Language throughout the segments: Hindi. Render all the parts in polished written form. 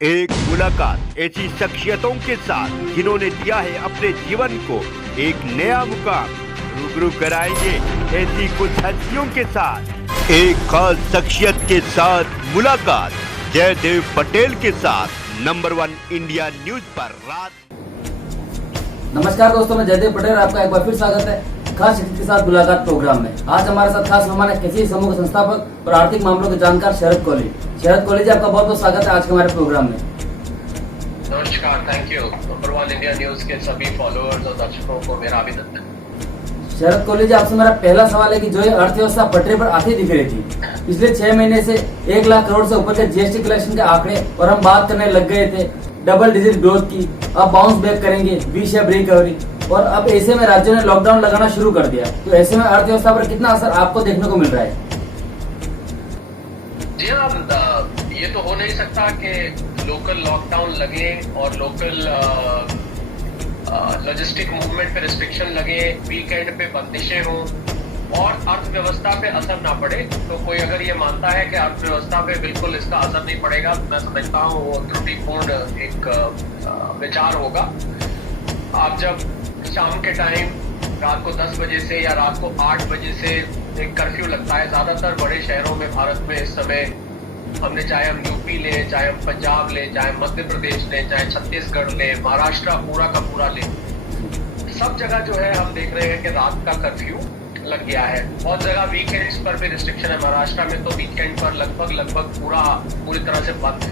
एक मुलाकात ऐसी शख्सियतों के साथ जिन्होंने दिया है अपने जीवन को एक नया मुकाम। रूबरू कराएंगे ऐसी कुछ हस्तियों के साथ एक खास शख्सियत के साथ मुलाकात जयदेव पटेल के साथ नंबर 1 इंडिया न्यूज पर रात। नमस्कार दोस्तों, मैं जयदेव पटेल, आपका एक बार फिर स्वागत है खास शख्सियत के साथ मुलाकात प्रोग्राम में। आज हमारे साथ खास मेहमान है किसी समूह के संस्थापक और आर्थिक मामलों के जानकार शरद कोहली। शरद कोहली जी, आपका बहुत बहुत स्वागत है आज के हमारे प्रोग्राम में। नमस्कार, thank you. Number 1 India news के सभी फॉलोअर्स और दर्शकों को मेरा अभिनंदन। शरद कोहली जी, आपसे मेरा पहला सवाल है कि जो ये अर्थव्यवस्था पटरी पर आती दिख रही थी, पिछले 6 महीने से 1 लाख करोड़ से ऊपर के जीएसटी कलेक्शन के आंकड़े और हम बात करने लग गए थे डबल डिजिट ग्रोथ की। अब बाउंस बैक करेंगे, वी शेप रिकवरी, और अब ऐसे में राज्यों ने लॉकडाउन लगाना शुरू कर दिया। तो ऐसे में अर्थव्यवस्था पर कितना असर आपको देखने को मिल रहा है? जी हाँ, ये तो हो नहीं सकता कि लोकल लॉकडाउन लगे और लोकल लॉजिस्टिक मूवमेंट पे रिस्ट्रिक्शन लगे, वीकेंड पे बंदिशें हों और अर्थव्यवस्था पे असर ना पड़े। तो कोई अगर ये मानता है कि अर्थव्यवस्था पे बिल्कुल इसका असर नहीं पड़ेगा, तो मैं समझता हूँ वो त्रुटिपूर्ण एक विचार होगा। आप जब शाम के टाइम रात को 10 बजे से या रात को 8 बजे से एक कर्फ्यू लगता है ज्यादातर बड़े शहरों में भारत में इस समय, हमने चाहे हम यूपी ले, चाहे हम पंजाब ले, चाहे मध्य प्रदेश ले, चाहे छत्तीसगढ़ ले, महाराष्ट्र पूरा का पूरा ले, सब जगह जो है हम देख रहे हैं कि रात का कर्फ्यू लग गया है। बहुत जगह वीकेंड्स पर भी रिस्ट्रिक्शन है। महाराष्ट्र में तो वीकेंड पर लगभग पूरी तरह से बंद है।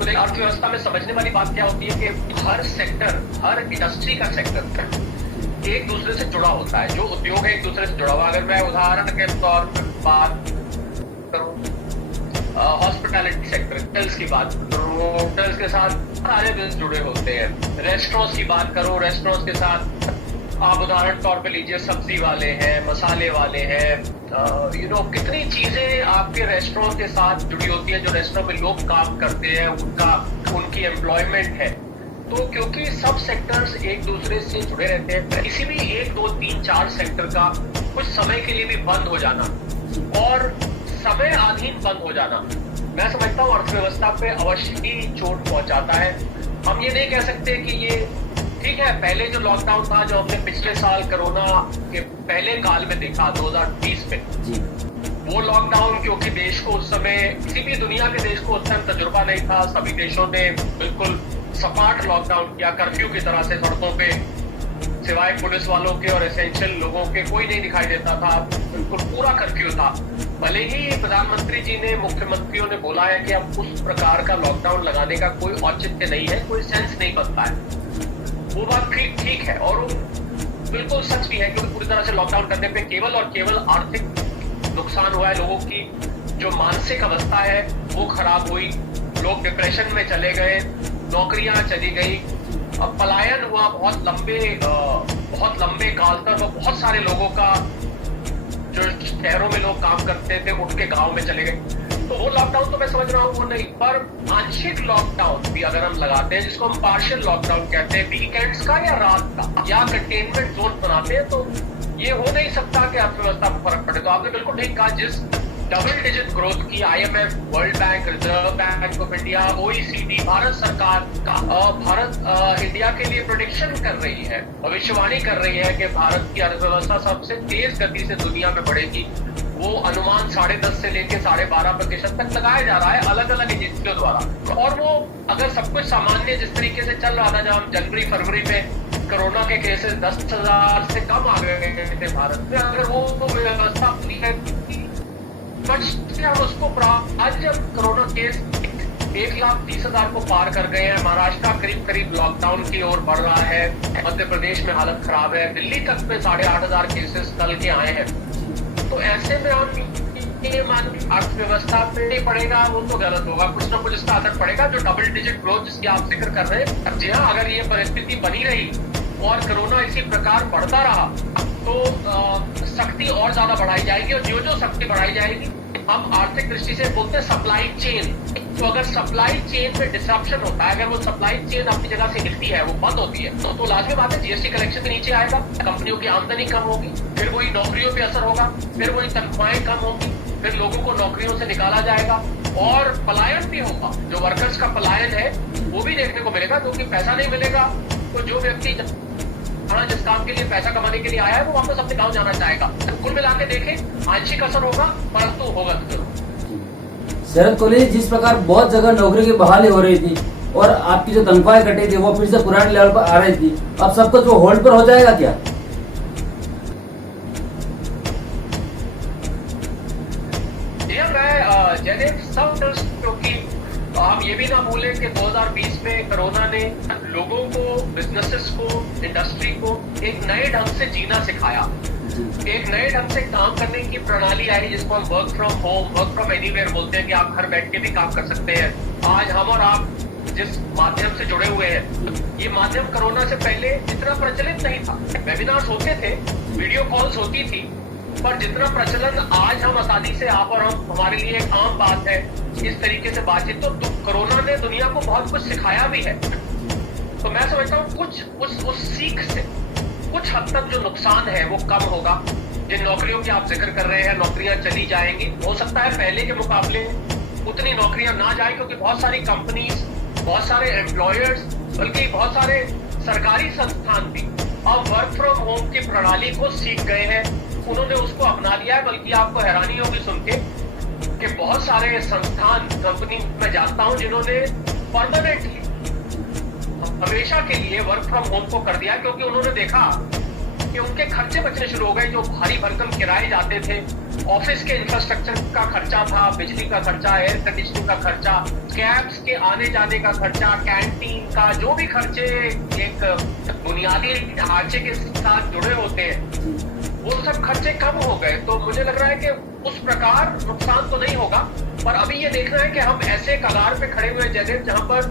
तो अर्थव्यवस्था में समझने वाली बात क्या होती है कि हर सेक्टर, हर इंडस्ट्री का सेक्टर एक दूसरे से जुड़ा होता है। जो उद्योग है एक दूसरे से जुड़ा हुआ। अगर मैं उदाहरण के तौर पर बात करूं, हॉस्पिटैलिटी सेक्टर, होटल्स की बात करूं, होटल्स के साथ सारे बिजनेस जुड़े होते हैं। रेस्टोरेंट्स की बात करूं, रेस्टोरेंट्स के साथ आप उदाहरण तौर पे लीजिए, सब्जी वाले हैं, मसाले वाले हैं, कितनी चीजें आपके रेस्टोरेंट के साथ जुड़ी होती है। जो रेस्टोरेंट में लोग काम करते हैं उनकी एम्प्लॉयमेंट है। तो क्योंकि सब सेक्टर्स एक दूसरे से जुड़े रहते हैं, किसी भी 1, 2, 3, 4 सेक्टर का कुछ समय के लिए भी बंद हो जाना और समय अधीन बंद हो जाना, मैं समझता हूँ अर्थव्यवस्था पे अवश्य ही चोट पहुंचाता है। हम ये नहीं कह सकते कि ये ठीक है। पहले जो लॉकडाउन था, जो हमने पिछले साल कोरोना के पहले काल में देखा 2020 में, वो लॉकडाउन क्योंकि देश को उस समय, किसी भी दुनिया के देश को उस टाइम तजुर्बा नहीं था, सभी देशों ने बिल्कुल सपाट लॉकडाउन किया, कर्फ्यू की तरह से। सड़कों पे सिवाय पुलिस वालों के और एसेंशियल लोगों के कोई नहीं दिखाई देता था, बिल्कुल पूरा कर्फ्यू था। भले ही प्रधानमंत्री जी ने, मुख्यमंत्रियों ने बोला है कि अब उस प्रकार का लॉकडाउन लगाने का कोई औचित्य नहीं है, कोई सेंस नहीं बनता है। वो बात ठीक है और वो बिल्कुल सच भी है, क्योंकि पूरी तरह से लॉकडाउन करने पे केवल और केवल आर्थिक नुकसान हुआ है। लोगों की जो मानसिक अवस्था है वो खराब हुई, लोग डिप्रेशन में चले गए, नौकरियां चली गई, अब पलायन हुआ बहुत लंबे काल तक। और बहुत सारे लोगों का, जो शहरों में लोग काम करते थे, उनके गांव में चले गए। तो वो लॉकडाउन तो मैं समझ रहा हूँ वो नहीं, पर आंशिक लॉकडाउन भी अगर हम लगाते हैं, जिसको हम पार्शियल लॉकडाउन कहते हैं, वीकेंड्स का या रात का, या कंटेनमेंट जोन बनाते हैं, तो ये हो नहीं सकता कि अर्थव्यवस्था पर फर्क पड़े। तो आपने बिल्कुल ठीक कहा, जिस डबल डिजिट ग्रोथ की IMF, world bank, reserve bank of India, OECD, Bharat सरकार भारत इंडिया के लिए प्रेडिक्शन कर रही है, भविष्यवाणी कर रही है कि भारत की अर्थव्यवस्था सबसे तेज गति से दुनिया में बढ़ेगी, वो अनुमान 10.5 से लेकर 12.5% तक लगाया जा रहा है अलग अलग एजेंसियों द्वारा। और वो अगर सब कुछ सामान्य जिस तरीके से चल रहा था, जब हम जनवरी फरवरी में कोरोना के केसेस 10,000 से कम आ गए थे भारत में, अगर वो तो व्यवस्था पूरी है, हम उसको आज जब कोरोना केस 1,30,000 को पार कर गए हैं, महाराष्ट्र करीब लॉकडाउन की ओर बढ़ रहा है, मध्य प्रदेश में हालत खराब है, दिल्ली तक में 8,500 केसेस कल के आए हैं। तो ऐसे में हम ये मान अर्थव्यवस्था पे नहीं पड़ेगा, वो तो गलत होगा, कुछ ना कुछ इसका असर पड़ेगा। जो डबल डिजिट ग्रोथ जिसकी आप जिक्र कर रहे हैं, जी हाँ, अगर ये परिस्थिति बनी रही और कोरोना इसी प्रकार बढ़ता रहा तो सख्ती और ज्यादा बढ़ाई जाएगी, और जो सख्ती बढ़ाई जाएगी, हम आर्थिक दृष्टि से बोलते हैं सप्लाई चेन। तो अगर सप्लाई चेन में डिसरप्शन होता है, अगर वो सप्लाई चेन अपनी जगह से हिलती है, वो बंद होती है, तो लाजमी बात है जीएसटी कलेक्शन के नीचे आएगा, कंपनियों की आमदनी कम होगी, फिर वही नौकरियों पे असर होगा, फिर वही तनख्वाहें कम होगी, फिर लोगों को नौकरियों से निकाला जाएगा, और पलायन भी होगा। जो वर्कर्स का पलायन है वो भी देखने को मिलेगा, क्योंकि पैसा नहीं मिलेगा तो जो व्यक्ति जिस काम के लिए पैसा कमाने के लिए आया है वो वापस अपने गांव जाना चाहेगा। तो कुल मिला के देखें आंशिक असर होगा, परंतु होगा जरूर। शरद कॉलेज, जिस प्रकार बहुत जगह नौकरी की बहाली हो रही थी और आपकी जो तनख्वाहें कटी थी वो फिर से पुराने लेवल पर आ रही थी, अब सब कुछ वो होल्ड पर हो जाएगा क्या? मैं जैसे सब, क्योंकि हम ये भी ना भूलें कि 2020 में कोरोना ने लोगों को, बिजनेसेस को, इंडस्ट्री को एक नए ढंग से जीना सिखाया। एक नए ढंग से काम करने की प्रणाली आई जिसको हम work from home, work from anywhere बोलते हैं, कि आप घर बैठ के भी काम कर सकते हैं। आज हम और आप जिस माध्यम से जुड़े हुए हैं, ये माध्यम कोरोना से पहले इतना प्रचलित नहीं था। वेबिनार्स होते थे, वीडियो कॉल्स होती थी, पर जितना प्रचलन आज हम आसानी से, आप और हम, हमारे लिए एक आम बात है इस तरीके से बातचीत। तो कोरोना ने दुनिया को बहुत कुछ सिखाया भी है। तो मैं समझता हूँ कुछ उस सीख से कुछ हद तक जो नुकसान है वो कम होगा। जिन नौकरियों की आप जिक्र कर रहे हैं, नौकरियां चली जाएंगी। हो सकता है पहले के मुकाबले उतनी नौकरियां ना जाए, क्योंकि बहुत सारी कंपनीज, बहुत सारे एम्प्लॉयर्स, बल्कि बहुत सारे सरकारी संस्थान भी अब वर्क फ्रॉम होम की प्रणाली को सीख गए हैं, उन्होंने उसको अपना लिया है। बल्कि आपको हैरानी होगी सुन के कि बहुत सारे संस्थान, कंपनी मैं जानता हूं जिन्होंने परमानेंटली हमेशा के लिए वर्क फ्रॉम होम को कर दिया, क्योंकि उन्होंने देखा कि उनके खर्चे बचने शुरू हो गए। जो भारी भरकम किराए जाते थे, ऑफिस के इंफ्रास्ट्रक्चर का खर्चा था, बिजली का खर्चा, एयर कंडीशनिंग का खर्चा, कैब्स के आने जाने का खर्चा, कैंटीन का, जो भी खर्चे एक बुनियादी ढांचे के साथ जुड़े होते हैं, वो सब खर्चे कम हो गए। तो मुझे लग रहा है कि उस प्रकार नुकसान तो नहीं होगा, पर अभी ये देखना है कि हम ऐसे कगार पे खड़े हुए जगह जहां पर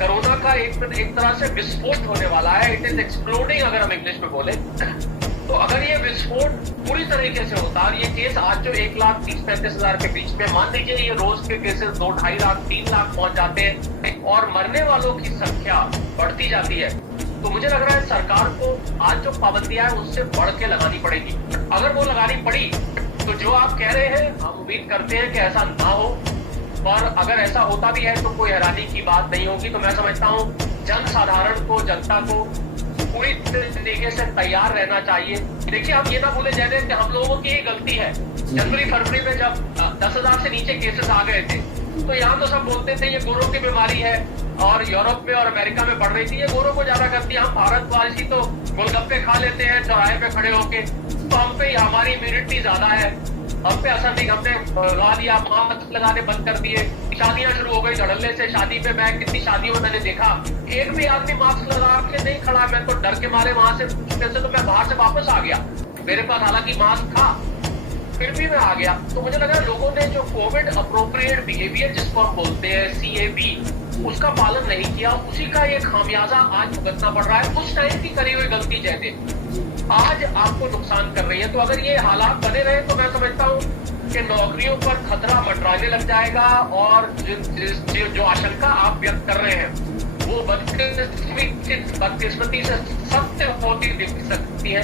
कोरोना का एक तरह से विस्फोट होने वाला है। इट इज एक्सप्लोडिंग, अगर हम इंग्लिश में बोले। तो अगर ये विस्फोट पूरी तरीके से होता, और ये केस आज जो 1,30,35,000 के बीच में, मान लीजिए ये रोज के केसेस 2-2.5 लाख 3 लाख पहुंच जाते हैं और मरने वालों की संख्या बढ़ती जाती है, तो मुझे लग रहा है सरकार को आज जो पाबंदियां है उससे बढ़ के लगानी पड़ेगी। अगर वो लगानी पड़ी तो जो आप कह रहे हैं, हम उम्मीद करते हैं कि ऐसा ना हो, पर अगर ऐसा होता भी है तो कोई हैरानी की बात नहीं होगी। तो मैं समझता हूँ जन साधारण को, जनता को पूरी तरीके से तैयार रहना चाहिए। देखिए, हम ये ना भूले जाए कि हम लोगों की ही गलती है। जनवरी फरवरी में जब 10,000 से नीचे केसेस आ गए थे, तो यहाँ तो सब बोलते थे ये गोरों की बीमारी है, और यूरोप में और अमेरिका में बढ़ रही थी, ये गोरों को ज्यादा करती है। हम भारतवासी तो गोलगप्पे खा लेते हैं चौराहे पे खड़े होके, तो हम पे हमारी इम्यूनिटी ज्यादा है, हम पे असर नहीं। हमने लगा दिया, मास्क लगाने बंद कर दिए, शादियां शुरू हो गई धड़ल्ले से। शादी पे मैं कितनी शादियों में मैंने देखा, एक भी आदमी मास्क लगा के नहीं खड़ा। मैं तो डर के मारे वहां से तो मैं बाहर से वापस आ गया। मेरे पास हालांकि मास्क था, फिर भी मैं आ गया। तो मुझे लगा लोगों ने जो कोविड अप्रोप्रिएट बिहेवियर जिसको हम बोलते हैं, CAB, उसका पालन नहीं किया। उसी का ये खामियाजा आज भुगतना पड़ रहा है। उस टाइम की करी हुई गलती जैसे आज आपको नुकसान कर रही है। तो अगर ये हालात बने रहे तो मैं समझता हूँ कि नौकरियों पर खतरा मंडराने लग जाएगा, और जो आशंका आप व्यक्त कर रहे हैं वो बदकिस्मती से सत्य होती दिख सकती है।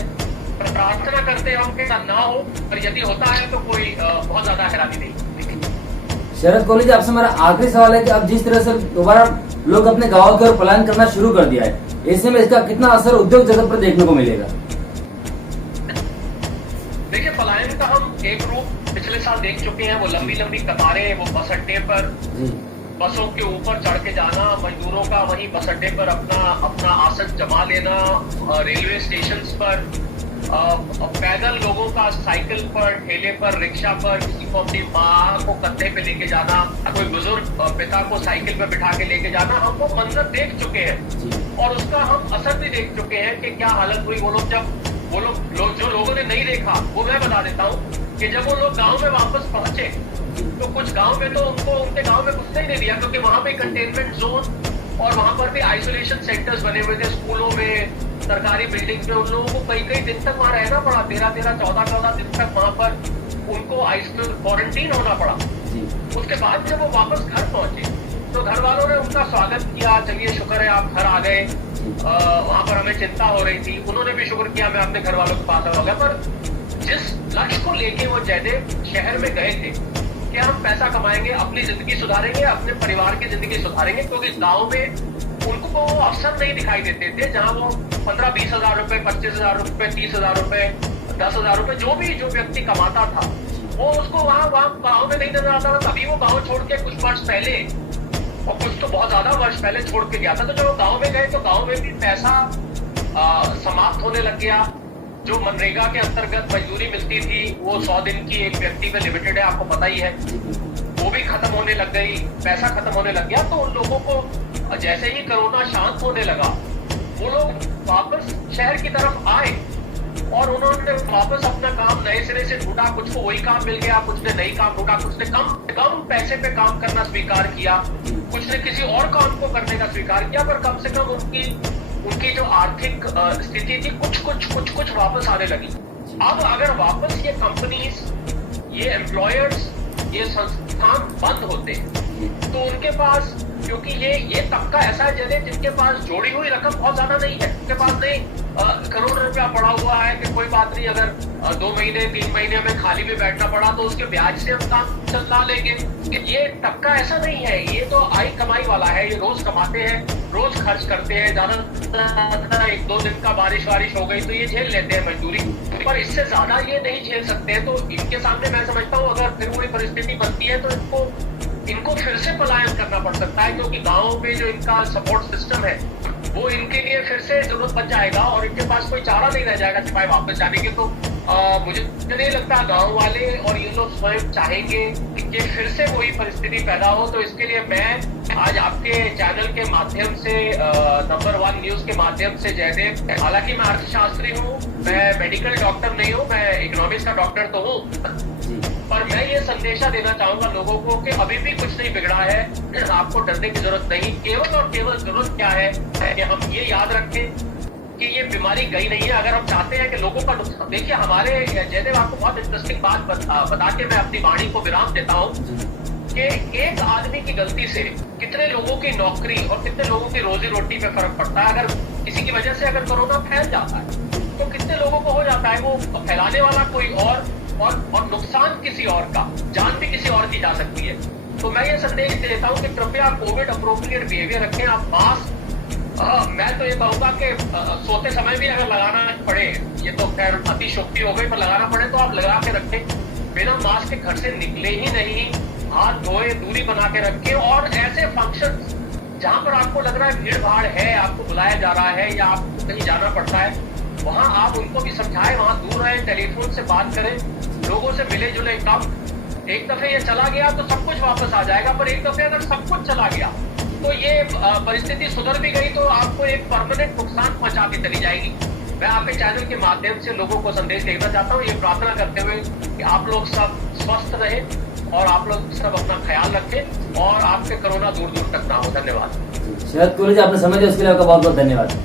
प्रार्थना करते हैं हम कि ना हो, पर यदि होता है तो कोई बहुत ज्यादा हैरानी नहीं। शरद कॉलेज, आपसे हमारा आखिरी सवाल है कि अब जिस तरह से दोबारा लोग अपने गांव की ओर पलायन करना शुरू कर दिया है, ऐसे में इसका कितना असर उद्योग जगत पर देखने को मिलेगा? देखिए, पलायन का हम एक रूप पिछले साल देख चुके हैं। वो लंबी लंबी कतारें, वो बस अड्डे पर बसों के ऊपर चढ़ के जाना, मजदूरों का वहीं बस अड्डे पर अपना आसन जमा लेना, रेलवे स्टेशन पर पैदल लोगों का साइकिल पर, ठेले पर, रिक्शा पर, किसी को अपनी माँ को कंधे पे लेके जाना, कोई बुजुर्ग पिता को साइकिल पे बिठा के लेके जाना, हम वो मंजर देख चुके हैं और उसका हम असर भी देख चुके हैं कि क्या हालत हुई। वो लोग जो लोगों ने नहीं देखा वो मैं बता देता हूँ कि जब वो लोग गाँव में वापस पहुंचे तो कुछ गाँव में तो उनके गाँव में घुसने ही नहीं दिया, क्योंकि वहां पे कंटेनमेंट जोन और वहां पर भी आइसोलेशन सेंटर्स बने हुए थे। स्कूलों में, सरकारी बिल्डिंग्स में उन लोगों को कई दिन तक वहां रहना पड़ा। 13-13, 14-14 दिन तक वहां पर उनको क्वारंटीन होना पड़ा। उसके बाद जब वो वापस घर पहुंचे तो घर वालों ने उनका स्वागत किया, चलिए शुक्र है आप घर आ गए, वहां पर हमें चिंता हो रही थी। उन्होंने भी शुक्र किया, मैं अपने घर वालों के पास आ गया। पर जिस लक्ष्य को लेके वो जयदेव शहर में गए थे कि हम पैसा कमाएंगे, अपनी जिंदगी सुधारेंगे, अपने परिवार की जिंदगी सुधारेंगे, क्योंकि गांव में उनको वो अवसर नहीं दिखाई देते थे जहां वो 15-20 हजार रुपए, 25 हजार रुपए, 30 हजार रुपए, 10 हजार रुपए जो व्यक्ति कमाता था वो उसको वहाँ गाँव में नहीं नजर आता था। तभी वो गाँव छोड़ के कुछ वर्ष पहले, और कुछ तो बहुत ज्यादा वर्ष पहले छोड़ के गया था। तो जब वो गाँव में गए तो गाँव में भी पैसा समाप्त होने लग गया। जो मनरेगा के अंतर्गत मजदूरी मिलती थी वो 100 दिन की एक व्यक्ति पे लिमिटेड है, आपको पता ही है, वो भी खत्म होने लग गई, पैसा खत्म होने लग गया। तो उन लोगों को जैसे ही कोरोना शांत होने लगा वो लोग वापस शहर की तरफ आए और उन्होंने वापस अपना काम नए सिरे से ढूंढा। कुछ को वही काम मिल गया, कुछ ने नई काम ढूंढा, कुछ ने कम पैसे पे काम करना स्वीकार किया, कुछ ने किसी और काम को करने का स्वीकार किया, पर कम से कम उनकी जो आर्थिक स्थिति थी कुछ वापस आने लगी। अब अगर वापस ये कंपनीज, ये एम्प्लॉयर्स, ये संस्थान बंद होते तो उनके पास, क्योंकि ये तबका ऐसा है जिनके पास जोड़ी हुई रकम बहुत ज्यादा नहीं है, उनके पास नहीं करोड़ रुपया पड़ा हुआ है कि कोई बात नहीं, अगर 2 महीने 3 महीने में खाली भी बैठना पड़ा तो उसके ब्याज से हम काम चला लेंगे। ये तबका ऐसा नहीं है, ये तो आई कमाई वाला है, ये रोज कमाते हैं, रोज खर्च करते हैं, ज्यादा 1-2 दिन का बारिश हो गई तो ये झेल लेते हैं मजदूरी, पर इससे ज्यादा ये नहीं झेल सकते। तो इनके सामने मैं समझता हूँ अगर फिर कोई परिस्थिति बनती है तो इनको फिर से पलायन करना पड़ सकता है, क्योंकि गाँव में जो इनका सपोर्ट सिस्टम है वो इनके लिए फिर से जरूरत बन जाएगा और इनके पास कोई चारा नहीं रह जाएगा सिवाय वापस जाने के। तो मुझे नहीं लगता गांव वाले और ये लोग स्वयं चाहेंगे कि फिर से वही परिस्थिति पैदा हो। तो इसके लिए मैं आज आपके चैनल के माध्यम से, नंबर 1 न्यूज के माध्यम से, जयदेव, हालांकि मैं अर्थशास्त्री हूँ, मैं मेडिकल डॉक्टर नहीं हूँ, मैं इकोनॉमिक्स का डॉक्टर तो हूँ, पर मैं ये संदेशा देना चाहूंगा लोगों को कि अभी भी कुछ नहीं बिगड़ा है, आपको डरने की जरूरत नहीं। केवल और केवल जरूरत क्या है कि हम ये याद रखें कि ये बीमारी गई नहीं है। अगर हम चाहते हैं कि लोगों का नुकसान, देखिए हमारे जयदेव, आपको बहुत इंटरेस्टिंग बात बता के मैं अपनी वाणी को विराम देता हूँ कि एक आदमी की गलती से कितने लोगों की नौकरी और कितने लोगों की रोजी रोटी पे फर्क पड़ता है। अगर किसी की वजह से अगर कोरोना फैल जाता है तो कितने लोगों को हो जाता है, वो फैलाने वाला कोई और नुकसान किसी और का, जान भी किसी और की जा सकती है। तो मैं ये संदेश देता हूँ कि कृपया कोविड अप्रोप्रिएट बिहेवियर रखें। आप मास्क, मैं तो ये कहूंगा कि सोते समय भी अगर लगाना पड़े, ये तो खैर अतिशोक्ति हो गई, पर लगाना पड़े तो आप लगा के रखें, बिना मास्क के घर से निकले ही नहीं, हाथ धोए, दूरी बना के रखें। और ऐसे फंक्शन जहां पर आपको लग रहा है भीड़ भाड़ है, आपको बुलाया जा रहा है या आपको कहीं जाना पड़ता है, वहां आप उनको भी समझाएं, वहां दूर रहें, टेलीफोन से बात करें, लोगों से मिले जुले कम। एक दफे ये चला गया तो सब कुछ वापस आ जाएगा, पर एक दफे अगर सब कुछ चला गया तो ये परिस्थिति सुधर भी गई तो आपको एक परमानेंट नुकसान पहुंचा के चली जाएगी। मैं आपके चैनल के माध्यम से लोगों को संदेश देना चाहता हूँ, ये प्रार्थना करते हुए कि आप लोग सब स्वस्थ रहें और आप लोग सब अपना ख्याल रखें और आपके कोरोना दूर दूर तक ना हो। धन्यवाद। शरद कोहली जी, आपने समय दिया उसके लिए आपका बहुत बहुत धन्यवाद।